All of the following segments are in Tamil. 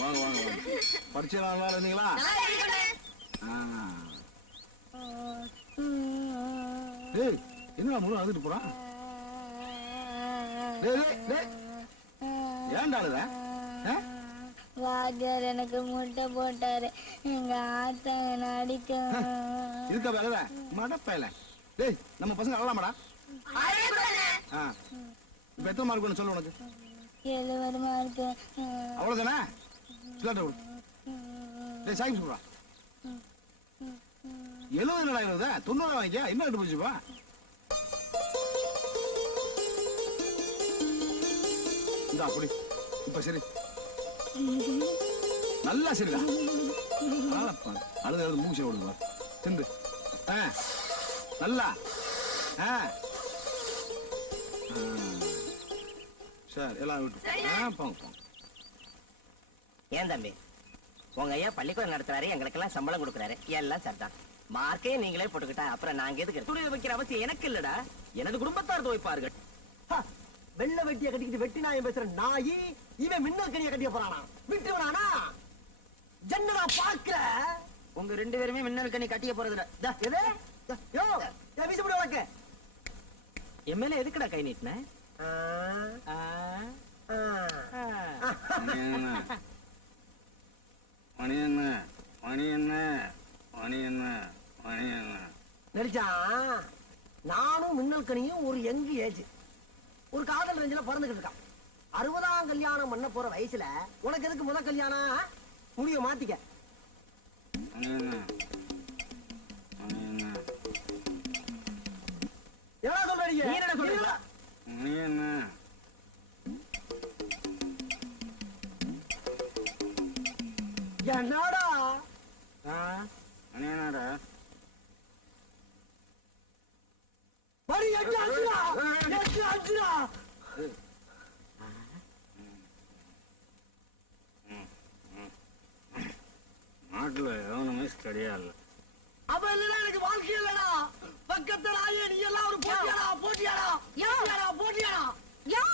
வாங்க வாங்க வாங்க. பரிச்சை நல்லா இருந்தீங்களா? என்ன முழு அழுதுட்டு போறான்? ஏன்டா அழுத? வாத்தியார் எனக்கு முட்டை போட்டாரு, எங்க ஆத்தா என்ன அடிக்க. இருக்க வேலை மடப்பையில. டேய் நம்ம பசங்க அழலாமாடா? இப்ப எத்தனை மார்க் வேணும் சொல்லு உனக்கு? 70 மார்க். அவ்வளவுதானே? டேய் சாய்க்கு சொல்றா. 70 என்னடா 70? 90 வாங்கிக்க. என்ன கட்டு போச்சுப்பா? இந்தா அப்படி. இப்ப சரி. நல்லா சரிடா. அழுது அழுது மூச்சு ஓடுவா. திண்டு. நல்லா. சரி எல்லாம் விட்டு போங்க போங்க. ஏன் தம்பி உங்க ஐயா பள்ளிக்கூடம் நடத்துறாரு, எங்களுக்கெல்லாம் சம்பளம் கொடுக்குறாரு, எல்லாம் சரிதான். மார்க்கே நீங்களே போட்டுக்கிட்டா அப்புறம் நாங்க எதுக்கு துணி வைக்கிற அவசியம் எனக்கு இல்லடா, எனது குடும்பத்தார் துவைப்பார்கள். வெள்ள வெட்டிய கட்டிக்கிட்டு வெட்டி நாயம் பேசுற நாயி இவன் மின்னல் கனிய கட்டிய போறானா? விட்டுவனானா? ஜன்னலா பாக்குற உங்க 2 பேருமே மின்னல் கனி கட்டிய போறதுல வீசப்படி வழக்கு எம்எல்ஏ எதுக்குடா கை நீட்டின? மணி என்ன மணி என்ன மணி என்ன மணி என்ன நடிச்சா? நானும் மின்னல் கனியும் ஒரு யங் ஏஜ், ஒரு காதல் ரேஞ்சில பிறந்துகிட்டு இருக்கான். 60ஆம் கல்யாணம் பண்ண போற வயசுல உனக்கு எதுக்கு முதல் கல்யாணம்? முடிய மாத்திக்க. என்ன சொல்றீங்க? என்ன சொல்றீங்க? என்னடா என்னடா மணி 8:05. நாட்டுல எவனுமே ஸ்டடியா இல்ல. அப்ப இல்லடா எனக்கு வாழ்க்கை இல்லடா. பக்கத்துல ஆயே நீ எல்லாம் ஒரு போட்டியாடா போட்டியாடா போட்டியாடா போட்டியாடா. யோ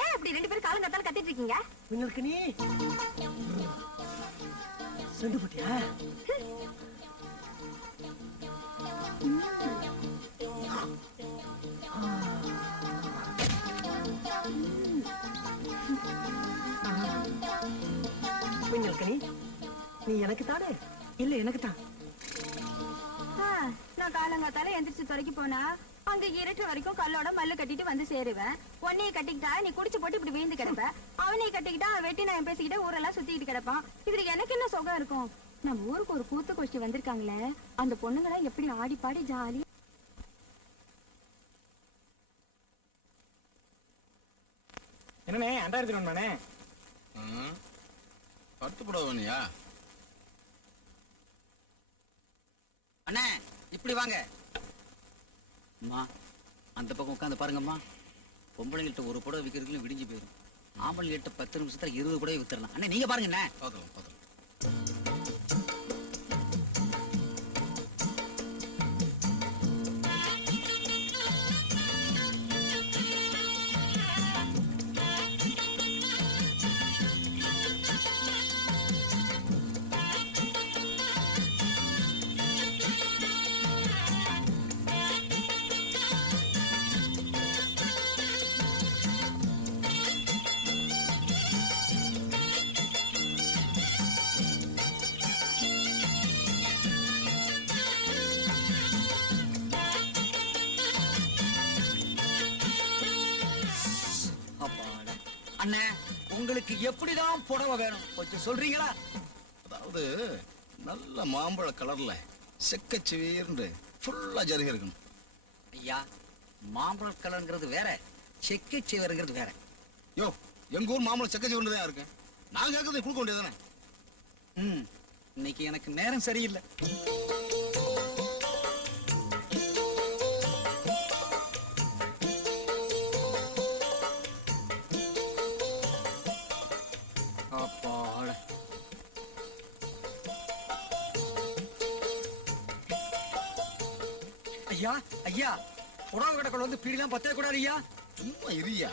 ஏன் இப்படி 2 பேரும் காலங்கத்தால கத்திட்டு இருக்கீங்க? மின்னல் கனி செண்டு போட்டியா? மின்னல் கனி நீ எனக்கு தானே? இல்ல எனக்கு தான். நான் காலங்காத்தால எந்திரிச்சு துறைக்கு போனா அங்க இருட்டு வரைக்கும் கல்லோட மல்லு கட்டிட்டு வந்து சேருவேன். உன்னைய கட்டிக்கிட்டா நீ குடிச்சு போட்டு இப்படி வீழ்ந்து கிடப்ப. அவனைய கட்டிக்கிட்டா வெட்டி நான் பேசிக்கிட்டே ஊரெல்லாம் சுத்திக்கிட்டு கிடப்பான். இதுல எனக்கு என்ன சுகம் இருக்கும்? நம்ம ஊருக்கு ஒரு கூத்து கோஷ்டி வந்திருக்காங்களே, அந்த பொண்ணுங்கள எப்படி ஆடி பாடி ஜாலி. என்னண்ணே அண்டா எடுத்துக்கணுமாண்ணே? பட்டு போடுவனியா? அண்ணே இப்படி வாங்க. அம்மா அந்த பக்கம் உட்காந்து பாருங்கம்மா. பொம்பளைங்கள்ட்ட ஒரு புடவை விற்கிறதுக்குள்ள விடிஞ்சு போயிடும். ஆம்பளைங்கிட்ட 10 நிமிஷத்துல 20 புடவை வித்துடலாம். அண்ணே நீங்க பாருங்க. என்ன பாத்துக்கலாம் பாத்துக்கலாம். அண்ணே உங்களுக்கு எப்படிதான் புடவை வேணும் கொஞ்சம் சொல்றீங்களா? அதாவது நல்ல மாம்பழ கலர்ல செக்கச்சிவீர்னு ஃபுல்லா ஜருகை இருக்கணும். ஐயா மாம்பழ கலர்ங்கிறது வேற, செக்கை சிவருங்கிறது வேற. யோ எங்க ஊர் மாம்பழம் செக்கச்சிவர்னு தான் இருக்கு. நான் கேட்கறதை கொடுக்க வேண்டியதானே? இன்னைக்கு எனக்கு நேரம் சரியில்லை. ஐயா ஐயா புடவை கடை வந்து பீடிலாம் பத்தே கூடாது ஐயா. சும்மா இரியா.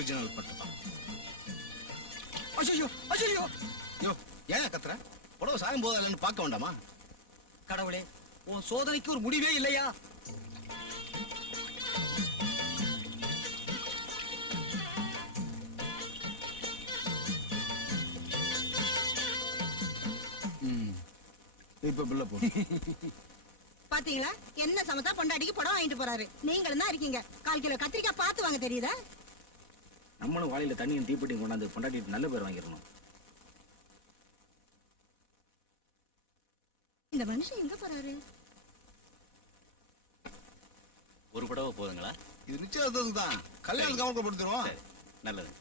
ஒரிஜினல் பட்டு தான். ஐயோ ஐயோ யோ, ஏன் கத்துற? புடவை சாயம் போதா இல்லைன்னு பார்க்க வேண்டாமா? கடவுளே, உன் சோதனைக்கு ஒரு முடிவே இல்லையா? இப்ப பில்ல போடு. பாத்தீங்களா என்ன சமத்தா பொண்டாட்டிக்கு படம் வாங்கிட்டு போறாரு. நீங்களும் தான் இருக்கீங்க. 1/4 கிலோ கத்திரிக்காய் பார்த்து வாங்க தெரியுதா? நம்மளும் வாளியில தண்ணியும் தீப்பெட்டியும் கொண்டாந்து பொண்டாட்டிட்டு நல்ல பேர் வாங்கிடணும். இந்த மனுஷன் எங்க போறாரு? ஒரு புடவை போதுங்களா? இது நிச்சயத்துக்கு தான். கல்யாணத்துக்கு கவலைப்படுத்திடுவோம். நல்லது.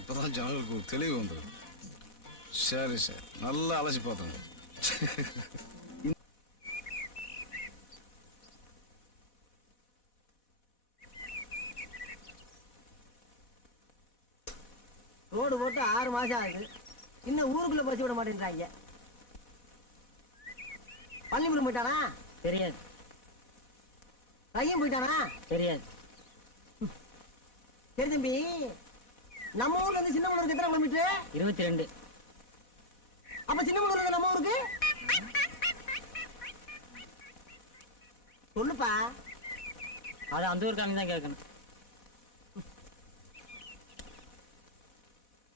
இப்பதான் ஜனங்களுக்கு ஒரு தெளிவு வந்துடும். சரி சரி, நல்லா அலசி பார்த்தோங்க. ரோடு போட்டு 6 மாசம் ஆகுது. இன்னும் ஊருக்குள்ள பசி விட மாட்டேன்றாங்க. பள்ளிக்கூடம் போயிட்டானா? தெரியாது பையன் போயிட்டானா? தெரியாது. சரி தம்பி, நம்ம ஊர்ல இருந்து சின்னமனூருக்கு எத்தனை கிலோமீட்டர்? 22. அப்ப சின்னமனூர்ல இருந்து நம்ம ஊருக்கு சொல்லுப்பா. அது அந்த ஊருக்காரங்க தான் கேட்கணும்.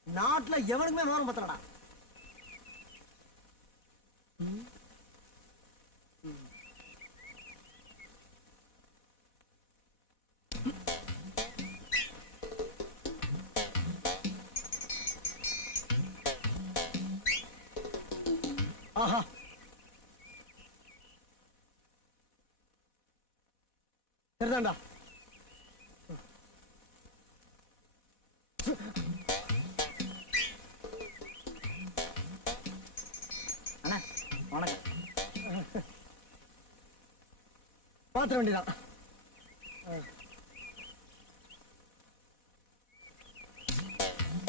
நாட்டுல எவனுக்குமே விவரம் பத்தலடா. ஆஹா, சரிதான்டா. அண்ணா வணக்கம். பாத்திர வேண்டியதான்.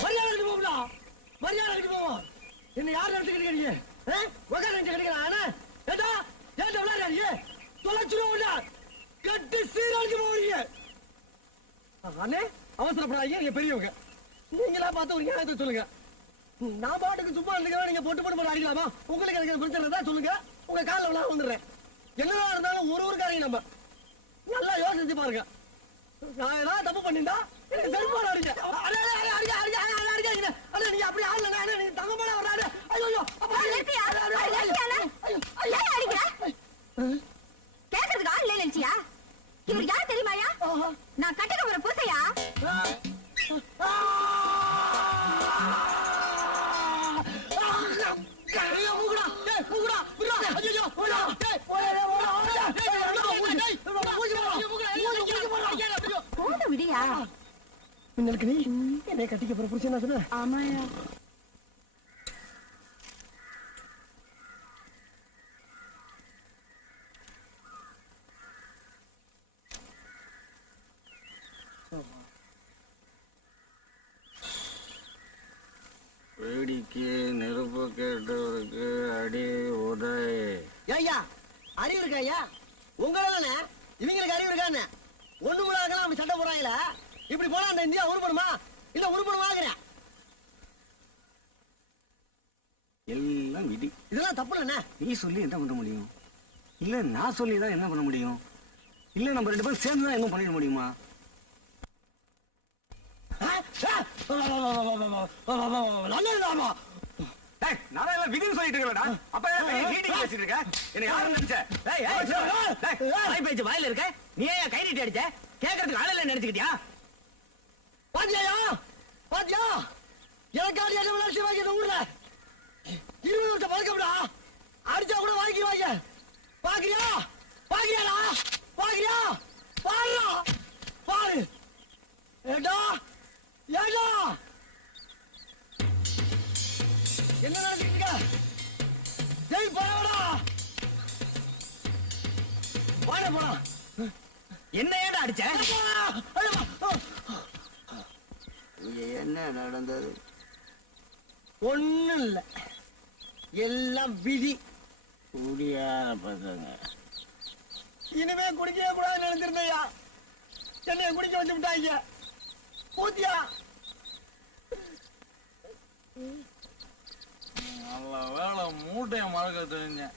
மரியாதை போகும்டா, மரியாதை போவோம். என்ன யார் நடத்துக்கிட்டு இருக்கீங்க? உட்கார கிடைக்கிறான். ஏதா ஏன் விளையாடுறீங்க? தொலைச்சிருவோம்டா, கட்டு சீரழிச்சு போவீங்க. அண்ணே அவசரப்படாதீங்க, நீங்க பெரியவங்க. நீங்களா பார்த்து ஒரு நியாயத்தை சொல்லுங்க. நான் பாட்டுக்கு சும்மா இருந்துக்கிறேன். நீங்க பொட்டு போட்டு அடிக்கலாமா? உங்களுக்கு எனக்கு பிரச்சனை தான் சொல்லுங்க. உங்க காலில் விழா வந்துடுறேன். என்னதான் இருந்தாலும் ஒரு ஊருக்காரங்க நம்ம நல்லா யோசிச்சு பாருங்க. நான் ஏதாவது தப்பு பண்ணிட்டா எனக்கு செருப்பாடு அடிங்க. நீங்க அப்படி ஆடல, நீங்க தங்கமான வர்றாரு. ஐயோ கேக்குறதுக்கு ஆள் இல்ல நினைச்சியா? இவர் யார் தெரியுமாயா? நான் கட்டிக்க ஒரு பூசையா? போத விடியா? மின்னலுக்கு நீ என்னை கட்டிக்க போற புருஷன் என்ன சொன்ன? ஆமாயா. வேடிக்கை நெருப்பு கேட்டவருக்கு அடி உதய். ஐயா அறிவு இருக்கா ஐயா? உங்களால இவங்களுக்கு அறிவு இருக்கான்னு ஒண்ணு மூணாக நம்ம சண்டை போறாங்களா? இப்படி போனா அந்த இந்தியா உருப்படுமா இல்ல உருப்படுமாங்கிறேன். எல்லாம் விதி. இதெல்லாம் தப்பு இல்ல. நீ சொல்லி என்ன பண்ண முடியும்? இல்ல நான் சொல்லி தான் என்ன பண்ண முடியும்? இல்ல நம்ம 2 பேரும் சேர்ந்து தான் என்ன பண்ணிட முடியுமா? நான் விதின்னு சொல்லிட்டு இருக்கா? அப்ப பேசிட்டு இருக்க என்ன யாரும் நினைச்ச? பேச்சு வாயில இருக்க, நீ ஏன் கை நீட்டி அடிச்ச? கேட்கறதுக்கு ஆள நினைச்சுக்கிட்டியா? பாத்தியா பாத்தியா எனக்காடி என்ன வாங்கி ஊர்ல 20 வருஷம் பழக்கம்டா. அடிச்சா கூட வாங்கி வாங்க. பாக்குறியா பாக்குறியாடா? பாக்குறியா பாருடா பாரு. ஏடா ஏடா என்ன நடந்துட்டு இருக்க? ஜெயில் போறடா. வாட போடா. என்ன ஏடா அடிச்ச? என்ன நடந்தது? ஒண்ணும் இல்ல, எல்லாம் விதி. குடியார பசங்க. இனிமே குடிக்கவே கூடாது நினைச்சிருந்தையா? என்னைய குடிக்க வச்சு விட்டாங்க. ஊத்தியா? நல்ல வேலை மூட்டைய மறக்க தெரிஞ்சேன்.